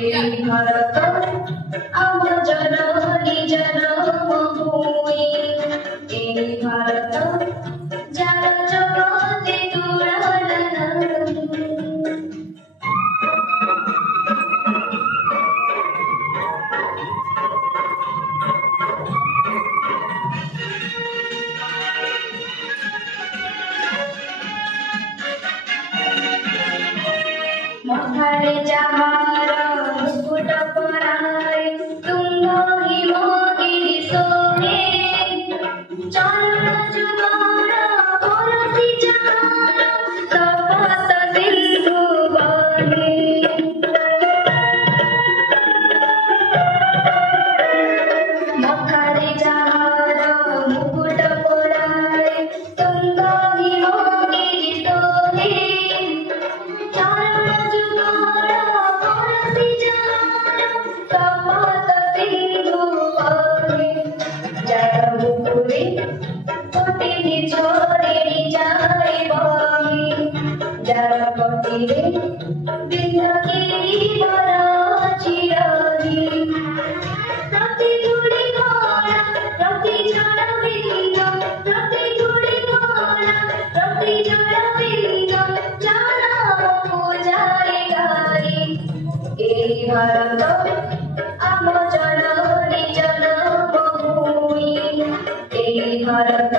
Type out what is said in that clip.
এই ভারত আমার জননী জন্মভূমি, এই ভারত যার জগতে তুলনা নাই। মাথায় যাহার মুকুট পরায়, তুঙ্গ হিমগিরি শোভে, চরণ যুগল করতি যার, তপত সিন্ধু বহে। মাথায় যাহার মুকুট পরায়, তুঙ্গ হিমগিরি শোভে, চরণ যুগল করতি যার, তপত সিন্ধু বহে। যার বুকুরে কোটিটি ঝরে যায় বহে, যার কটিরে বিন্দগিরি বরা চিরদি। প্রতি ধূলি কণা প্রতি ঝড় বিন্দ, প্রতি ধূলি কণা প্রতি ঝড় বিন্দ, জানা পূজায় গাই। এই ভারত আমার জননী জন্মভূমি, এই ভারত